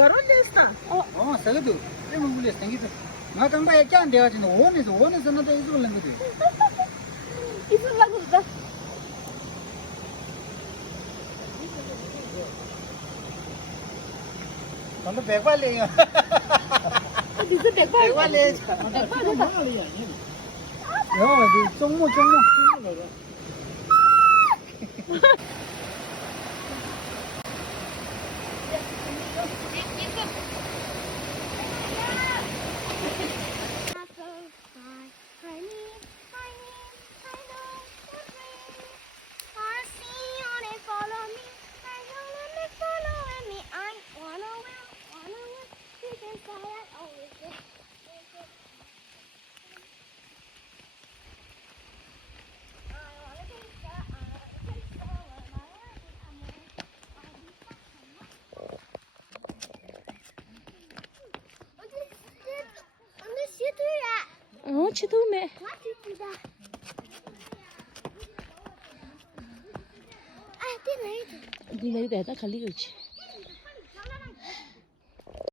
가롤레스타. 사기도. 좀 물려 생기도. 나 간다 있잖아. 내가 지금 원에서 나도 이걸 낸 거지. 있으려고 그다. 너도 백발이야. 무슨 백발? 백발이야. 백발이야. 야, 종모. 치도매. đi lấy để ta khali rồi.